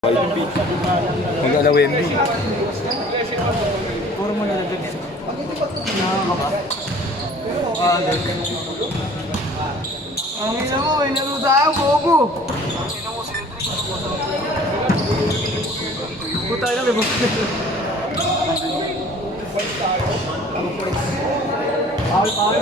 Mag-ala Wemby. Puro mo na nagdag. Nakaka ba? Ang ina mo, may laro tayo, bobo! Puta na, may bobo. Paul.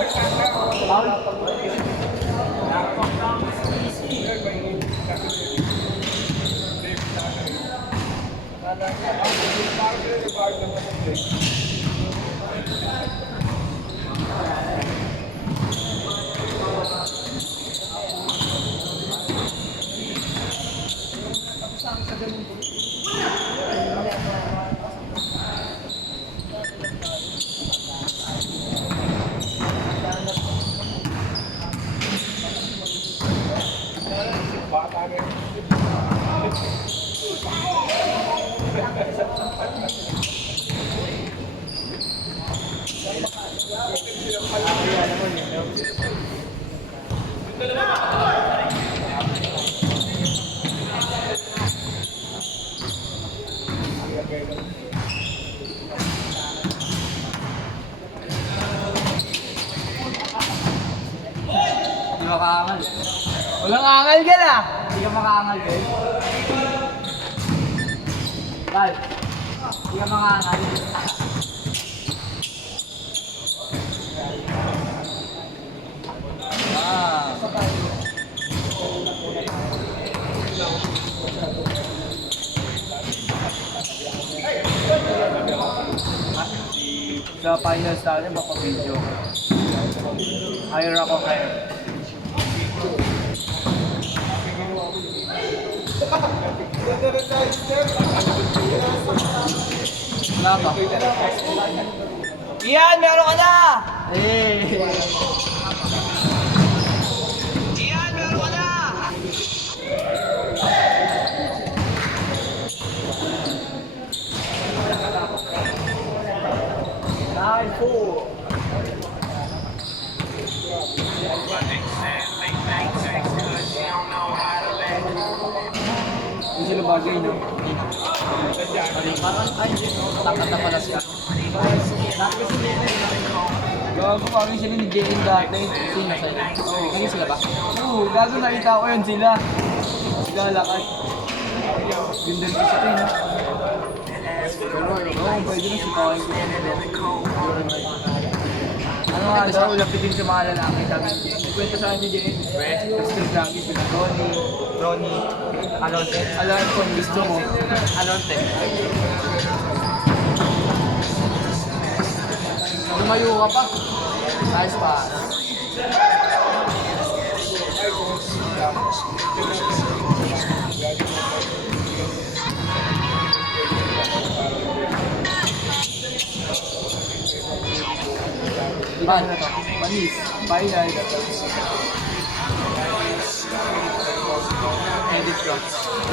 Makaangal. Walang angal ka na! Hindi ka makaangal, guys. Val, hindi ka makaangal. Sa finals natin, mapapidyo. Higher ako higher. Wala pa. Ian, meron ka na! Ian, meron ka na! Nine, four. Hindi sila bagay, no? Parang ay, tapat na palas ka. Gago, parang sila ni JN dati. Sino sila? Oo, sila ba? Oo, gago nakita ko yun sila. Sila lakad. Ganda rin kasi ito, no? Pero oo, pwede na si Kawin ko. Ano nga daw, lapitin sa mga lalaki sabi ni Jane. Nagkwento sa akin ni Jane. Gusto lagi sila Ronnie, Alonte. Alam kung gusto mo. Alonte. Lumayo ka pa. Nice pass. Ban, manis, bayan. Edit ko.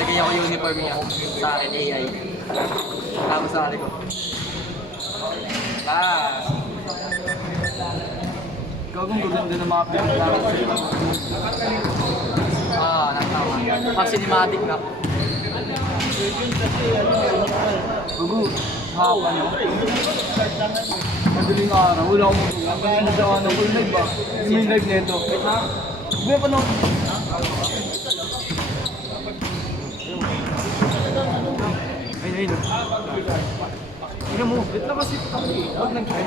Lagay ako yung uniform niya sa akin, AI. Tapos sa akin ko. Gagong gaganda ng mga pinaglaran sila. Nakatawa. Pag cinematic na. Gugu, hapa niyo. Madaling araw, wala akong magagawa. Pag nagdawa ng full live ba? May live nito. Buya pa nung... Ayun. Tingnan mo, bit na kasi ito kami. Huwag nag-try.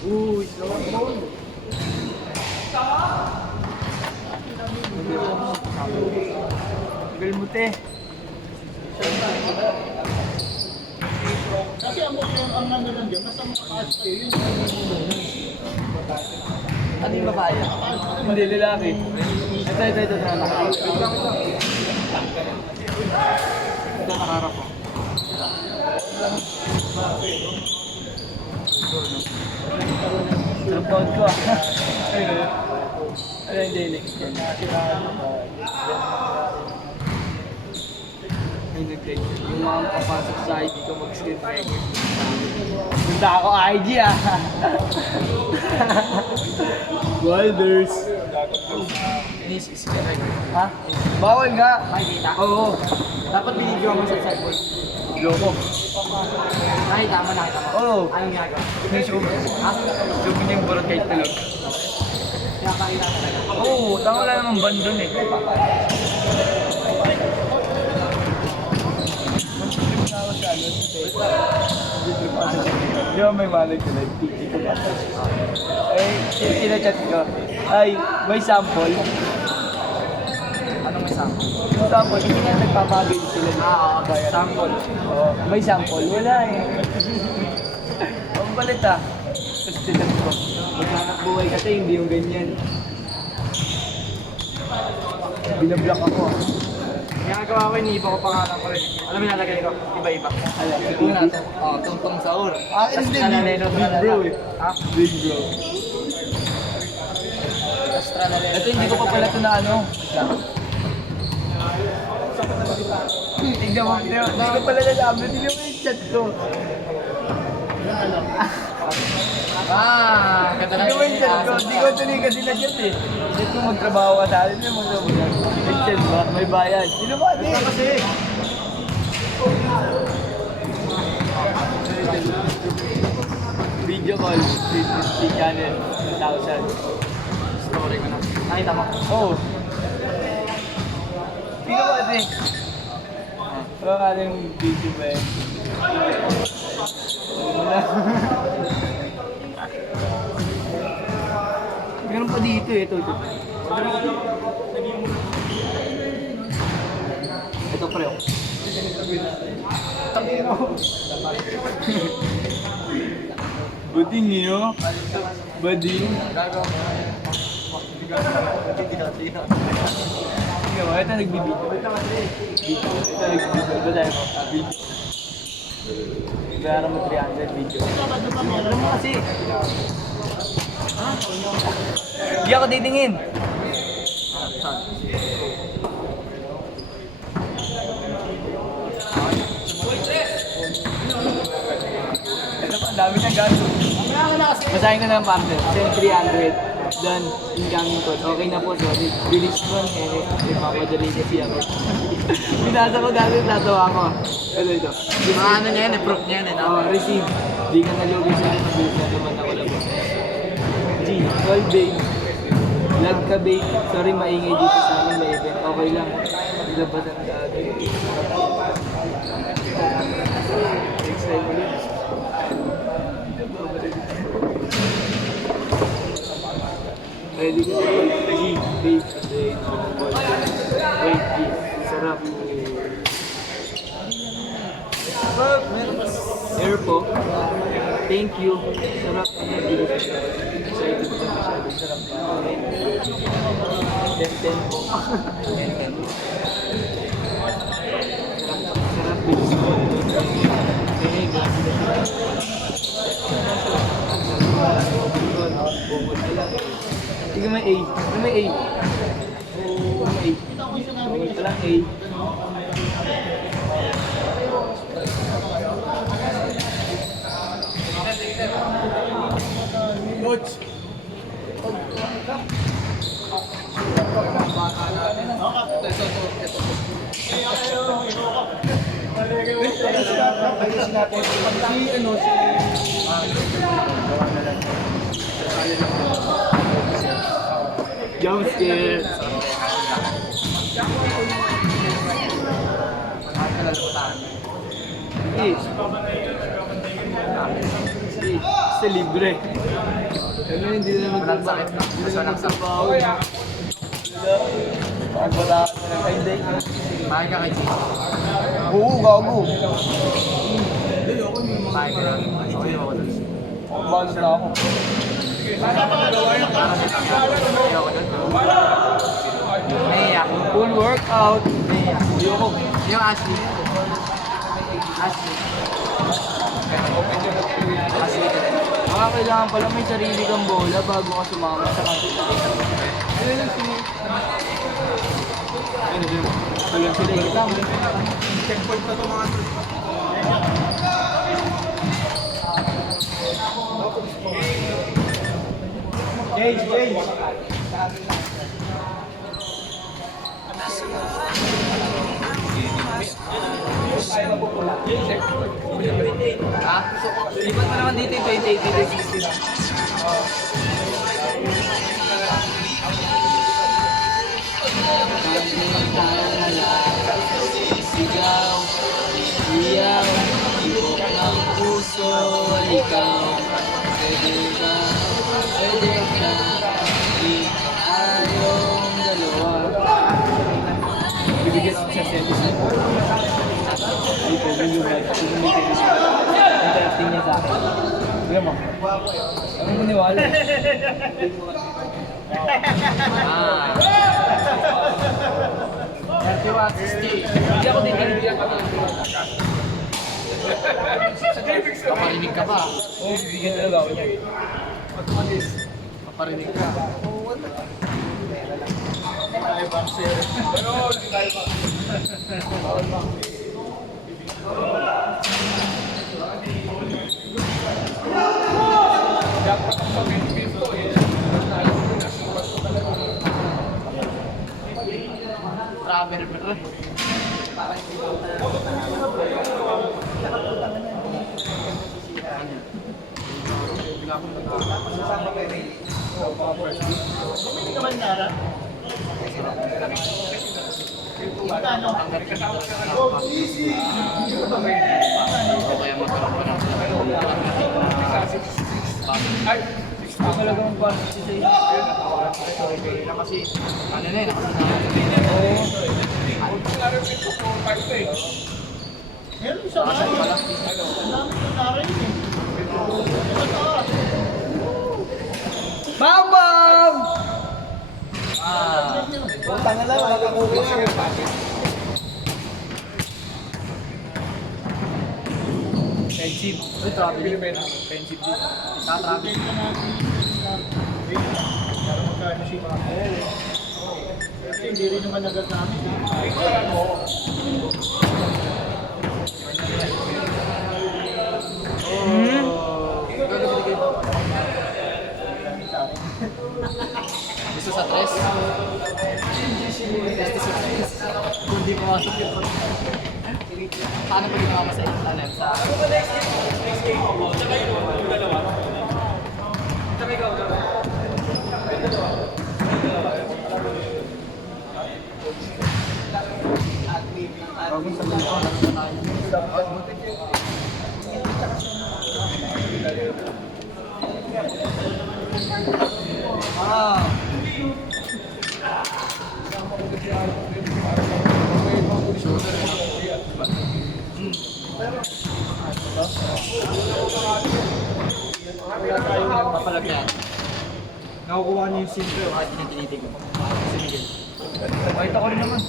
Uy, slow ball. Tagal mo, te. Kasi ang nando nandiyan, basta makakaas kayo, yun. Ano yung makaya? Hindi, lalaki. Ito na nakaharap. Ito nakaharap ko. Drop ko ayun. Ayun, hindi. Ayun, Yung mga makapasok sa ID ko mag-screen record. Punta ako IG ah. Wilders. This is correct. Ha? Bawal nga. Makikita? Oo. Dapat binidyo mo sa cellphone. Loko. Nakita mo, nakita mo. Oo. Anong ginagawa? Zoom. Ha? Zoom niya yung burot kahit tulog. Pinapakita talaga. Oo, tama lang naman band dun eh. Di ba may malag ko like tiki ko ba? Eh, ina-chat ko. Ay, may sample. Anong may sample? Yung sample, hindi nga nagpapagay sila. Oo, Bayan. sample. Oo, may sample. Wala eh. Ang balit ah. Tapos tinag ko. Maghanap buhay kasi hindi yung ganyan. Binablock ako ah. Ginagawa ko, iniiba ko pangalan ko rin. Alam mo nalagay ko? Iba-iba. Ala, Una to. Oo, tungtong sa ur. Akin Tapos din, tralalero, big bro eh. Ha? Big bro. Tapos tralalero. Ito hindi ko pa pala ito na ano. Tignan mo, hindi ko pala nalaman. Tignan mo yung chat ko. Ah, ganda na Tignan mo yung chat ko. Hindi ko tuloy kasi na chat eh. Chat ko magtrabaho ka sa akin. Hindi mo magtrabaho. May chat ba? May bayad. Sino ba? Hindi. Kasi. Video call. 50 channel. 1,000. story ko na. Nakita mo? Oo. Sino ba ito eh? Baka kalang video ba eh? Meron pa dito eh. Ito. Ito pre. Oh. Bading niyo. Bading. Tingnan mo, ito nagbibideo. Ito nagbibideo. Ito tayo mo. Video. Gara mo 300 video. Alam mo kasi. Hindi ako titingin. Ito pa, ang dami niyang gaso. Basahin ko na ng partner. Send 300. Done. Incoming code. Okay na po, sorry. Release ko eh. Ipapadali kasi ako. Binasa ko dati, tatawa ko. Ito. Mga ano niya yan, proof niya yan. Oh, receive. Di ka nalugay sa akin. Mabilis na naman ako labas. G. Call babe. Lag ka babe. Sorry, maingay dito sa amin. May event. Okay lang. Ilabasan ka agad. Next time ulit. Ready ko sa G, babe. Wait, G. Sarap. Air po. Thank you. Sarap. Excited ko masyado. Sarap. 10-10 po. 10-10. Sarap. Bilis po. Okay, grabe na. Sige, may A. May A. Oo, may A. Bawal pa lang A. Coach! Jump scare. Sa libre. Ano hindi na magtrabaho. Hindi na magtrabaho. Pagbalaan na lang kayo day. Bakit ka kay Gino? Oo, gago. Bakit ka lang? Okay ako dun. Balas na ako. Ayoko dun. Naiyak. Full workout. Naiyak. Ayoko. Yung Ashley. Ashley. Ashley ka din. Kailangan pala may sarili kang bola bago ka sumama sa kanila. Ano din? Walang sila kita mo. Checkpoint na ito mga James. Ha? Lipat mo naman dito yung 28, 16. Sigaw, iyaw, ibok ng puso, ikaw. Pwede ka, di tayong dalawa. Bibigyan ako sa service na po. Dito, yung interacting niya sa akin. Tignan mo. Ano mo niwala? Ah. 31, 60. Hindi ako titigil ka ng paparinig ka pa. Oo, bibigyan talaga ako niya. Paparinig ka. Travel ba? Talagang pasok si Zay. Kasi ano na yun, Meron isa na. Bam! Ah, Punta na lang, nakakakuha siya. friendship. Uy, travel yun. Friendship din. Tatravel. Magkano si Mahal? Kasi hindi rin naman agad namin. Gusto sa tres? Gusto sa tres? Kung di pumasok yun. Paano pa ginawa sa internet? Sa... Papalagyan. Nakukuha niyo yung simple. Bakit tinitinitig mo? Si Miguel. Kahit ako rin naman.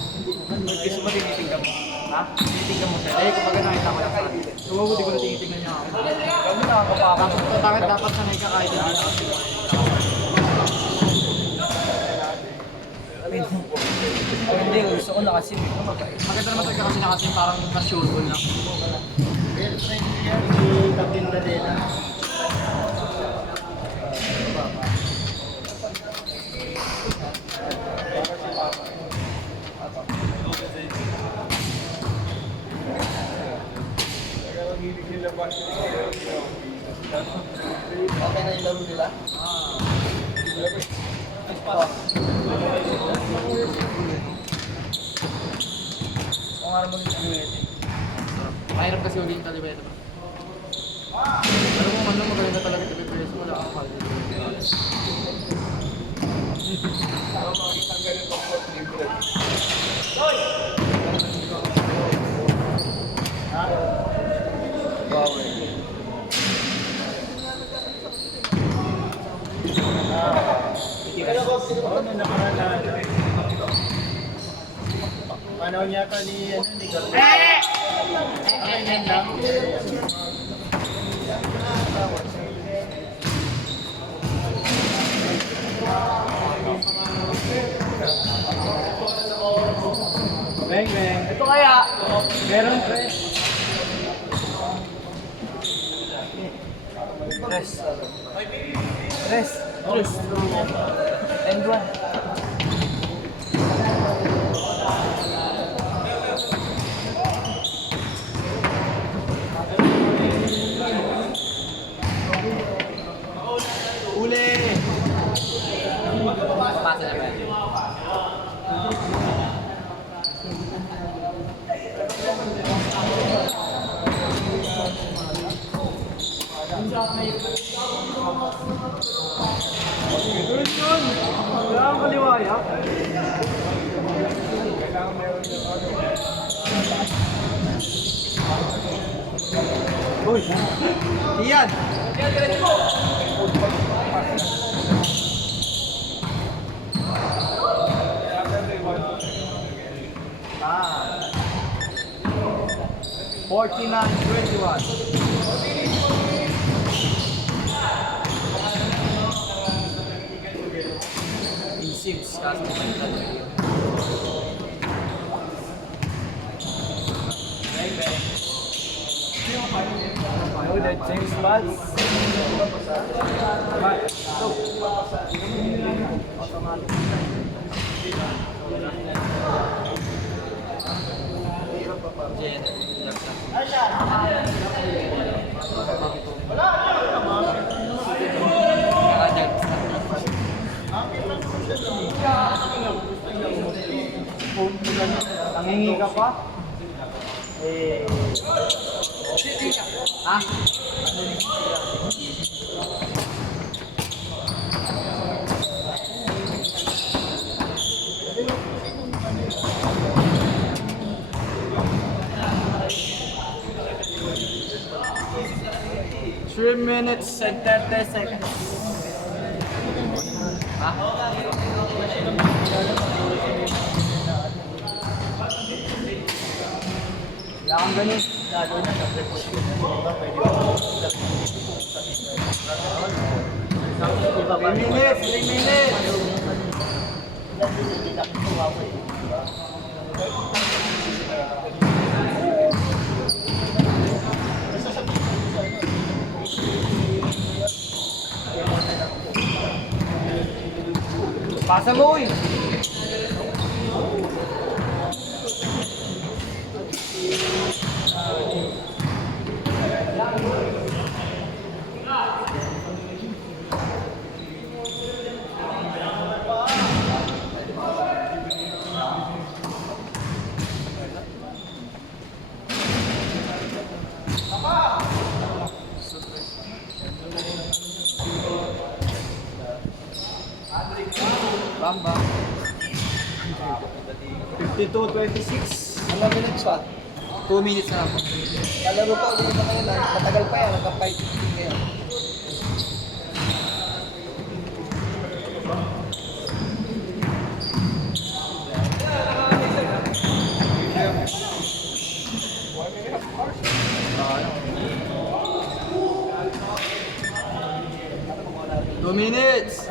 Gusto mo tinitignan mo? Ha? Tinitignan mo siya. Eh, kumbaga nakita ko lang sa akin. Sumagot, di ko na tinitignan niya ako. Kami nakakapapang. Dapat sanay ka kahit hindi na kasi. Oh, hindi. Gusto ko nakasim. Maganda naman talaga kasi nakasim. Parang na-sure ko lang. Pero sa inyo yan, si Captain Radena. Okay na yung laro nila? Kung araw mo yung kalibete. Mahirap kasi uli yung kalibete. Pero kung ano maganda talaga yung kalibete, wala kang kalibete. Ano niya ka ni Garcia? Yan lang. Meron press. Rest. Rest. Rest. And one. Uli! Pasa na ba? Yun yun! Wala kang kaliwaya. Uy! Iyan! Ah. 49-21. Six, kaso may Oh, that James Buzz. Nangingi ka pa? Eh. Ha? Three minutes and 30 seconds. Wala kang ganun. Lalo na sa report ko. Pwede ba? 3 minutes, 3 minutes. Pasa mo eh. Bamba. 52-26. Ano minutes pa? 2 minutes na ako. Kalaro pa ulit na ngayon. Matagal pa yan. Nagka-5-15 ngayon. Two minutes.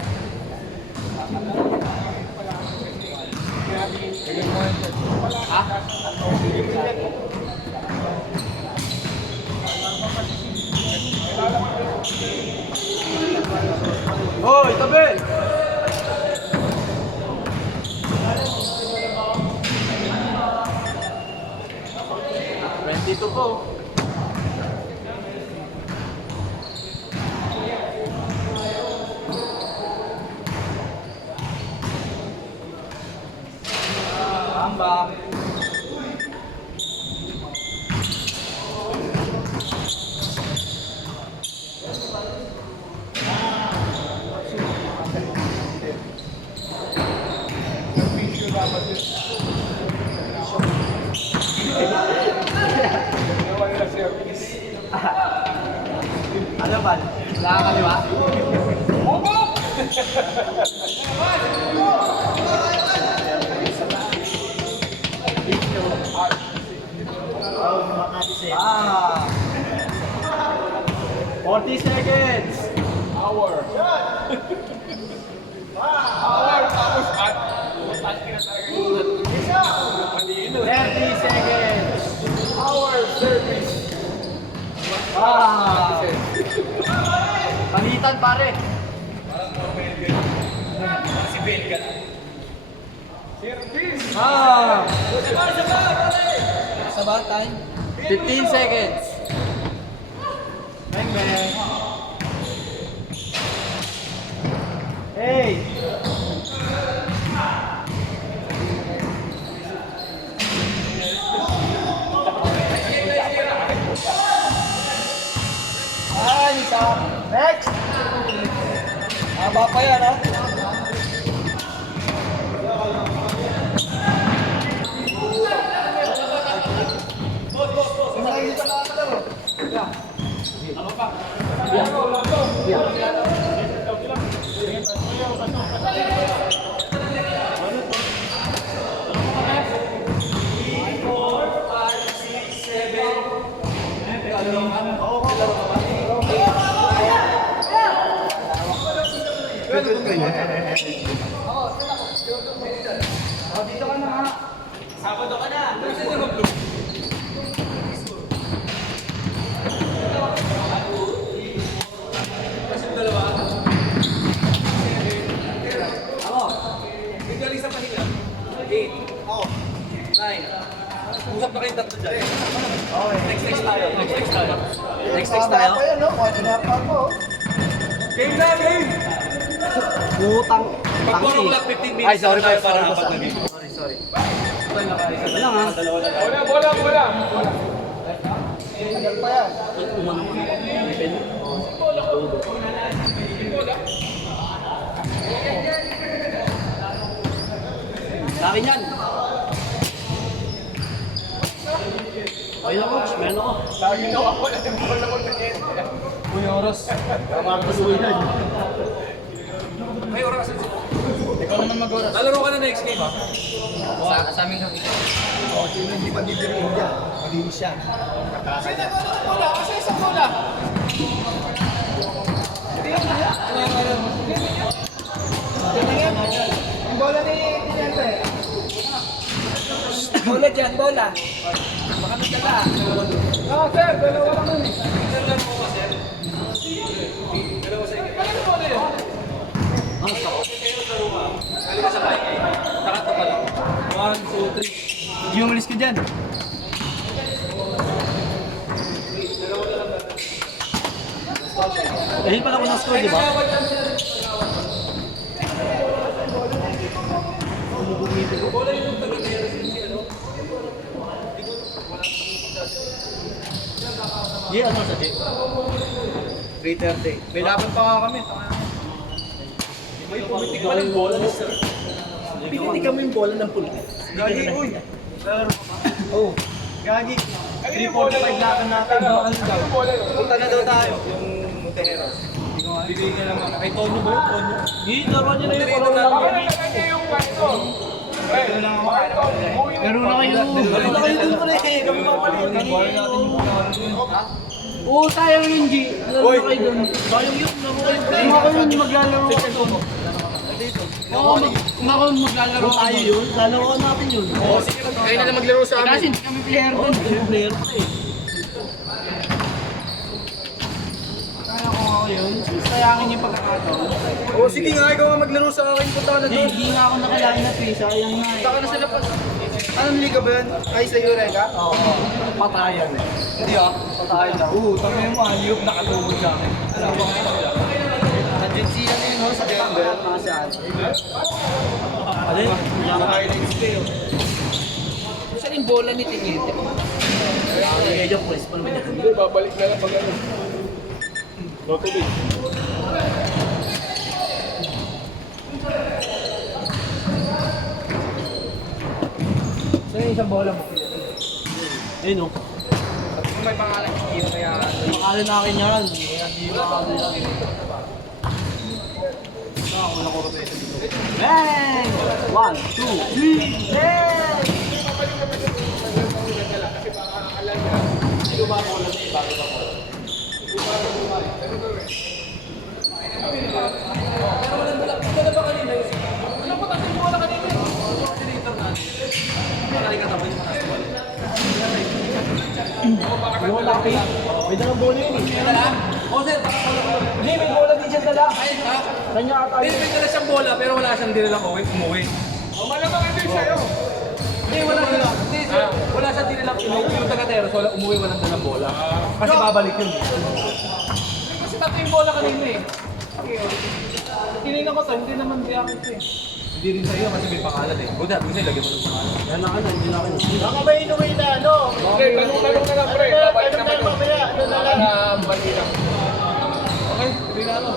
Hoy, tabi! 22 po. Tamba. Ano ba? Wala ka di ba? Ah! 40 seconds! Hour. Hour. Tapos at seconds. Our service. Palitan pare. Saba time. 15 seconds. Bang, bang. Hey! Isa. Next. Haba pa yan, ha? Usap na kayong tatlo dyan. Next tayo. Next tayo. Pa yan, no? Haba pa, oh. Game na, game! Putang. Pag-puro lang 15 minutes. Ay, sorry tayo pa, para sorry, apat na sorry. game. Sorry. Wala nga. Dalawa na lang. Tagal pa yan. Sa akin yan. Ayun ako, meron ako. Uy, oras. May oras kasi. Ikaw naman mag-oras. Lalaro ka na next game ha? Sa aming kami. O, sino hindi pa didirin dyan? Malinis siya. Sino bola? Kasi isang bola. Yung bola ni Tinente. Bola dyan, bola. Baka nagdala. Oo, sir. Dalawa lang nun eh. Ang stop. Kali ka sa bike. Takato pa lang. 1, 2, 3. Hindi umalis ka dyan. Dahil pala ko ng score, di ba? Yeah, ano sa J? 3:30. May laban pa nga kami. May pumitik pa ng bola ni sir. Piniti kami yung bola ng pulis. Gagi, uy. Oh. Gagi. 3:45 lakan natin. Punta na daw tayo. Yung Monteneros. Bibigyan lang ako. Ay, Tonyo ba yun? Tonyo? Hindi, laro niya na yung parang lang. Laro na kayo. Laro na kayo dun pala eh. Kami mapalit. Oo, sayang yun, G. Laro na kayo dun. Sayang yun. Kung ako yun, maglalaro ako. Oo, kung ako maglalaro tayo yun. Lalaro natin yun. Kayo na lang maglaro sa Kasi hindi kami player dun. Kami player pa eh. Kaya kung ako yun, sayangin yung pagkakataon. O, sige nga, ikaw nga maglaro sa akin. Punta ka na doon. Hindi nga ako nakalinap eh. Sayang nga eh. Punta ka na sa labas. Anong liga ba yan? Ay, sa Eureka? Oo. Patayan eh. Hindi ah. Patayan lang. Oo, tama mo, aliyop nakatubod sa akin. Alam mo nga. Nandiyan siya na yun, no? Sa Denver. Nasaan? Alin? Sa highlights ko yun. Saan yung bola ni Tingete? Kaya yung press pa naman yan. Babalik na lang pag ano. Totally. Saan yung isang bola mo? Ayun o. Kung may pangalan yung team, kaya... Pangalan na akin yan. Kaya di pangalan yan. Ako ko rin. Bang! 1, 2, 3, bang! lalaki. May dalang bola yun eh. Dala? O sir, Hindi, may bola din siya dala. ay, ha? Kanya ata May yun. may dala siyang bola pero wala siyang dinilang umuwi. Malamang ito yung sa'yo. Hindi, wala siyang, hindi, sir, wala siyang dinilang yung taga-teros, wala umuwi, walang dalang bola. Kasi babalik yun. Kasi tato yung bola kanina eh. Tinignan ko to, hindi naman di akin to eh. Hindi rin sa'yo kasi may pangalan eh. Buda, gusto lagyan mo ng pangalan. Yan ako na, hindi na ako. Baka may inuwi na ano. Pre, tanong na lang pre. Babalik naman Ano mamaya? Ano na lang? balik lang. Okay, sabi na ano.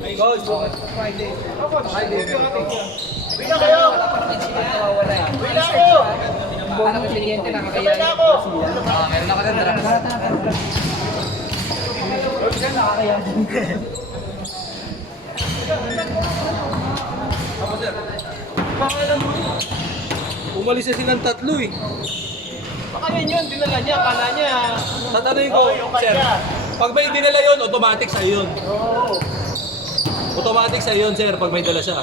Ay, God. Friday. Friday. Wala kayo! Wala kayo! Ano ko kliyente na Sabay na ako! Meron ako dyan, dala. Ako sir. Pangalan mo. Umalis na silang tatlo eh. Baka yun, dinala niya, kala niya. Tatanungin ko, Oo, yung sir. kanya. Pag may dinala yun, automatic sa'yo yun. Oo. Automatic sa'yo yun, sir, pag may dala siya.